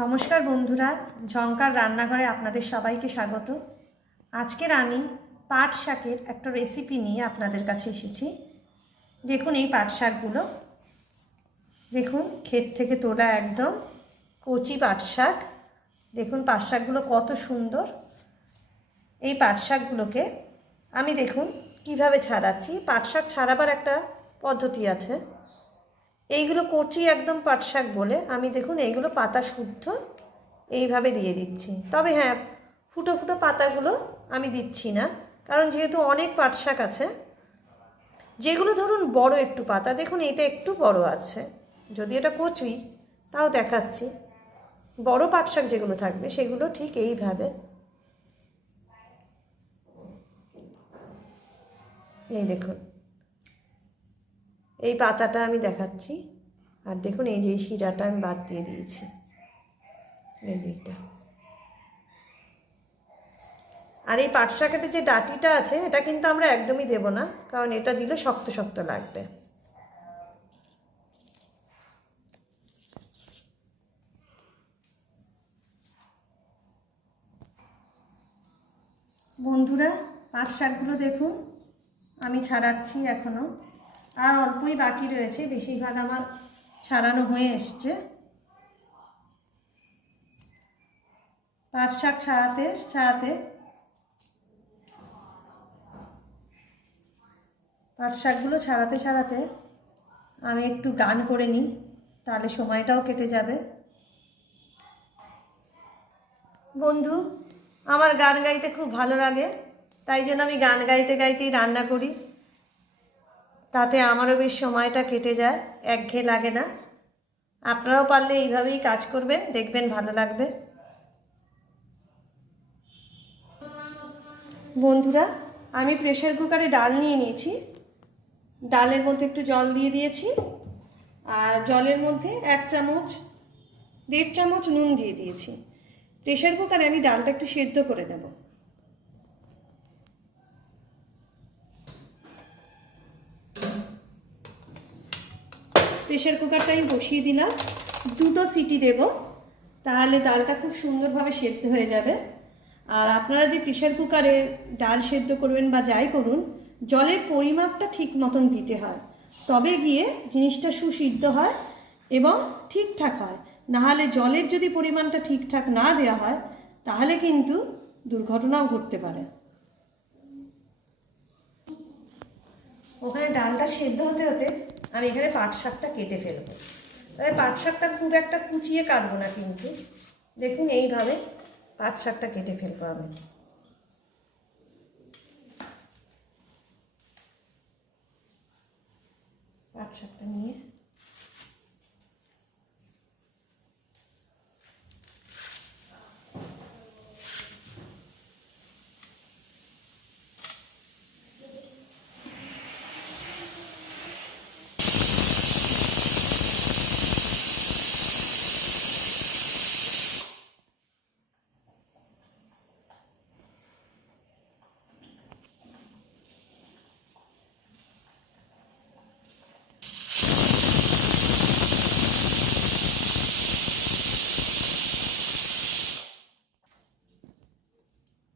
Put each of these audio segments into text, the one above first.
নমস্কার বন্ধুরা, ঝঙ্কার রান্নাঘরে আপনাদের সবাইকে স্বাগত। আজকের আমি পাট শাকের একটা রেসিপি নিয়ে আপনাদের কাছে এসেছি। দেখুন এই পাট শাকগুলো, দেখুন ক্ষেত থেকে তোলা একদম কচি পাট শাক। দেখুন পাট শাকগুলো কত সুন্দর। এই পাট শাকগুলোকে আমি দেখুন কিভাবে ছাড়াচ্ছি। পাট শাক ছাড়াবার একটা পদ্ধতি আছে। এইগুলো কচি একদম পাট শাক বলে আমি দেখুন এইগুলো পাতা শুদ্ধ এইভাবে দিয়ে দিচ্ছি। তবে হ্যাঁ, ফুটো ফুটো পাতাগুলো আমি দিচ্ছি না, কারণ যেহেতু অনেক পাট শাক আছে, যেগুলো ধরুন বড় একটু পাতা, দেখুন এটা একটু বড় আছে, যদি এটা কচি তাও দেখাচ্ছি। বড় পাট শাক যেগুলো থাকবে সেগুলো ঠিক এইভাবে, এই দেখুন এই পাতাটা আমি দেখাচ্ছি। আর দেখুন এই যে শিরাটা আমি বাদ দিয়ে দিয়েছি, এই যে এটা। আর এই পাট শাকের যে ডাঁটিটা আছে এটা কিন্তু আমরা একদমই দেব না, কারণ এটা দিলে শক্ত শক্ত লাগবে। বন্ধুরা, পাট শাকগুলো দেখুন আমি ছাড়াচ্ছি এখনও, আর অল্পই বাকি রয়েছে, বেশিরভাগ আমার ছাড়ানো হয়ে এসছে। পাট শাক ছাড়াতে ছাড়াতে পাট শাকগুলো ছাড়াতে ছাড়াতে আমি একটু গান করে নিই, তাহলে সময়টাও কেটে যাবে। বন্ধু, আমার গান গাইতে খুব ভালো লাগে, তাই জন্য আমি গান গাইতে গাইতেই রান্না করি। তাতে আমারও বেশ সময়টা কেটে যায়, একঘেয়ে লাগে না। আপনারাও পারলে এইভাবেই কাজ করবেন, দেখবেন ভালো লাগবে। বন্ধুরা, আমি প্রেসার কুকারে ডাল নিয়ে নিয়েছি। ডালের মধ্যে একটু জল দিয়ে দিয়েছি, আর জলের মধ্যে 1-1.5 চামচ নুন দিয়ে দিয়েছি। প্রেসার কুকারে আমি ডালটা একটু সেদ্ধ করে নেব। প্রেসার কুকারটা আমি বসিয়ে দিলাম, 2টো সিটি দেব, তাহলে ডালটা খুব সুন্দরভাবে সেদ্ধ হয়ে যাবে। আর আপনারা যে প্রেসার কুকারে ডাল সেদ্ধ করবেন বা যাই করুন, জলের পরিমাপটা ঠিক মতন দিতে হয়, তবে গিয়ে জিনিসটা সুসিদ্ধ হয় এবং ঠিকঠাক হয়। নাহলে জলের যদি পরিমাণটা ঠিকঠাক না দেওয়া হয়, তাহলে কিন্তু দুর্ঘটনাও ঘটতে পারে। ওখানে ডালটা সেদ্ধ হতে হতে আমি এখানে পাট শাকটা কেটে ফেলবো। তবে পাট শাকটা খুব একটা কুচিয়ে কাটবো না, কিন্তু দেখুন এইভাবে পাট শাকটা কেটে ফেলবো আমি। পাট শাকটা নিয়ে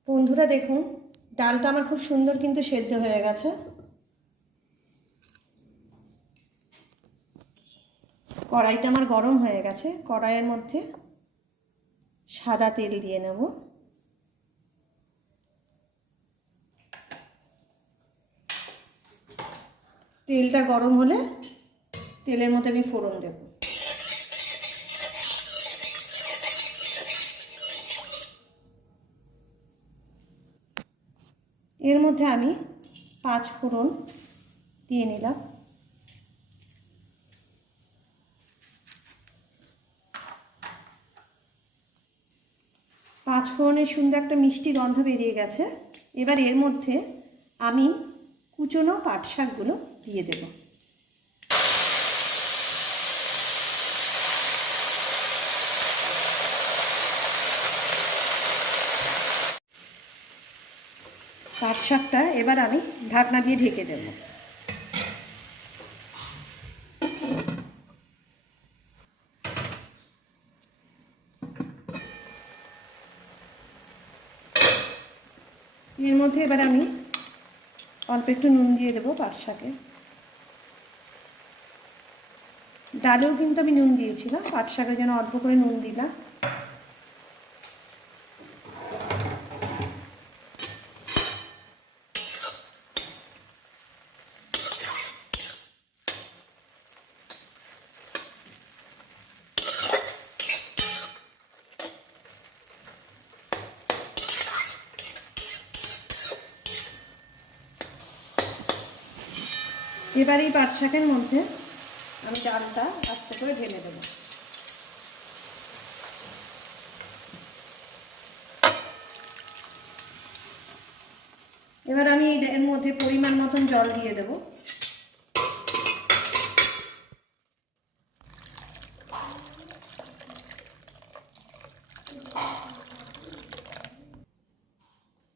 বন্ধুরা দেখুন ডালটা আমার খুব সুন্দর কিন্তু সেদ্ধ হয়ে গেছে। কড়াইটা আমার গরম হয়ে গেছে, কড়াইয়ের মধ্যে সাদা তেল দিয়ে নেব। তেলটা গরম হলে তেলের মধ্যে আমি ফোড়ন দেব। এর মধ্যে আমি 5 ফোড়ন দিয়ে নিলাম। পাঁচ ফোড়নের সুন্দর একটা মিষ্টি গন্ধ বেরিয়ে গেছে। এবার এর মধ্যে আমি কুচনো পাট শাকগুলো দিয়ে দেব। পাট শাকটা এবার আমি ঢাকনা দিয়ে ঢেকে দেব। এর মধ্যে এবার আমি অল্প একটু নুন দিয়ে দেবো পাট শাকে। ডালেও কিন্তু আমি নুন দিয়েছিলাম, পাট শাকে যেন অল্প করে নুন দিলাম। এবার এই পাট শাকের মধ্যে আমি ডালটা আস্তে করে ঢেলে দেবো। এবার আমি এর মধ্যে পরিমাণ মতন জল দিয়ে দেব।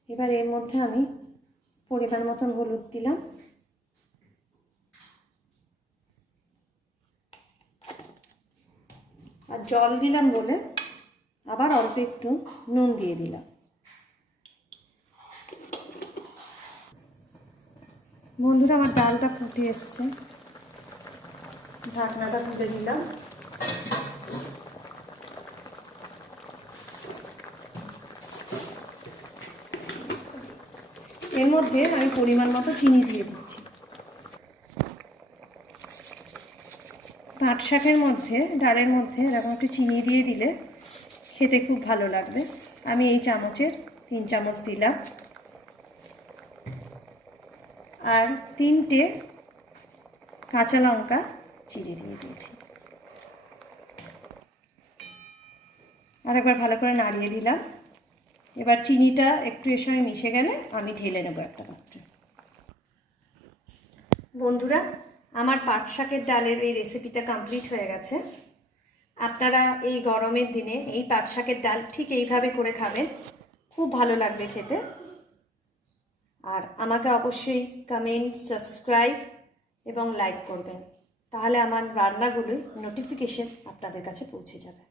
এবার এর মধ্যে আমি পরিমাণ মতন হলুদ দিলাম, আর জল দিলাম বলে আবার অল্প একটু নুন দিয়ে দিলাম। বন্ধুরা, আমার ডালটা ফুটে এসছে, ঢাকনাটা তুলে দিলাম। এর মধ্যে আমি পরিমাণ মতো চিনি দিয়ে দিচ্ছি। পাট শাকের মধ্যে, ডালের মধ্যে এরকম একটু চিনি দিয়ে দিলে খেতে খুব ভালো লাগবে। আমি এই চামচের 3 চামচ দিলাম, আর 3টে কাঁচা লঙ্কা চিড়ে দিয়ে দিয়েছি। আর একবার ভালো করে নাড়িয়ে দিলাম। এবার চিনিটা একটু এর সঙ্গে মিশে গেলে আমি ঢেলে নেব একটা পাত্রে। বন্ধুরা, আমার পাট শাকের ডালের এই রেসিপিটা কমপ্লিট হয়ে গেছে। আপনারা এই গরমের দিনে এই পাট শাকের ডাল ঠিক এইভাবে করে খাবেন, খুব ভালো লাগবে খেতে। আর আমাকে অবশ্যই কমেন্ট, সাবস্ক্রাইব এবং লাইক করবেন, তাহলে আমার রান্নাগুলোর নোটিফিকেশন আপনাদের কাছে পৌঁছে যাবে।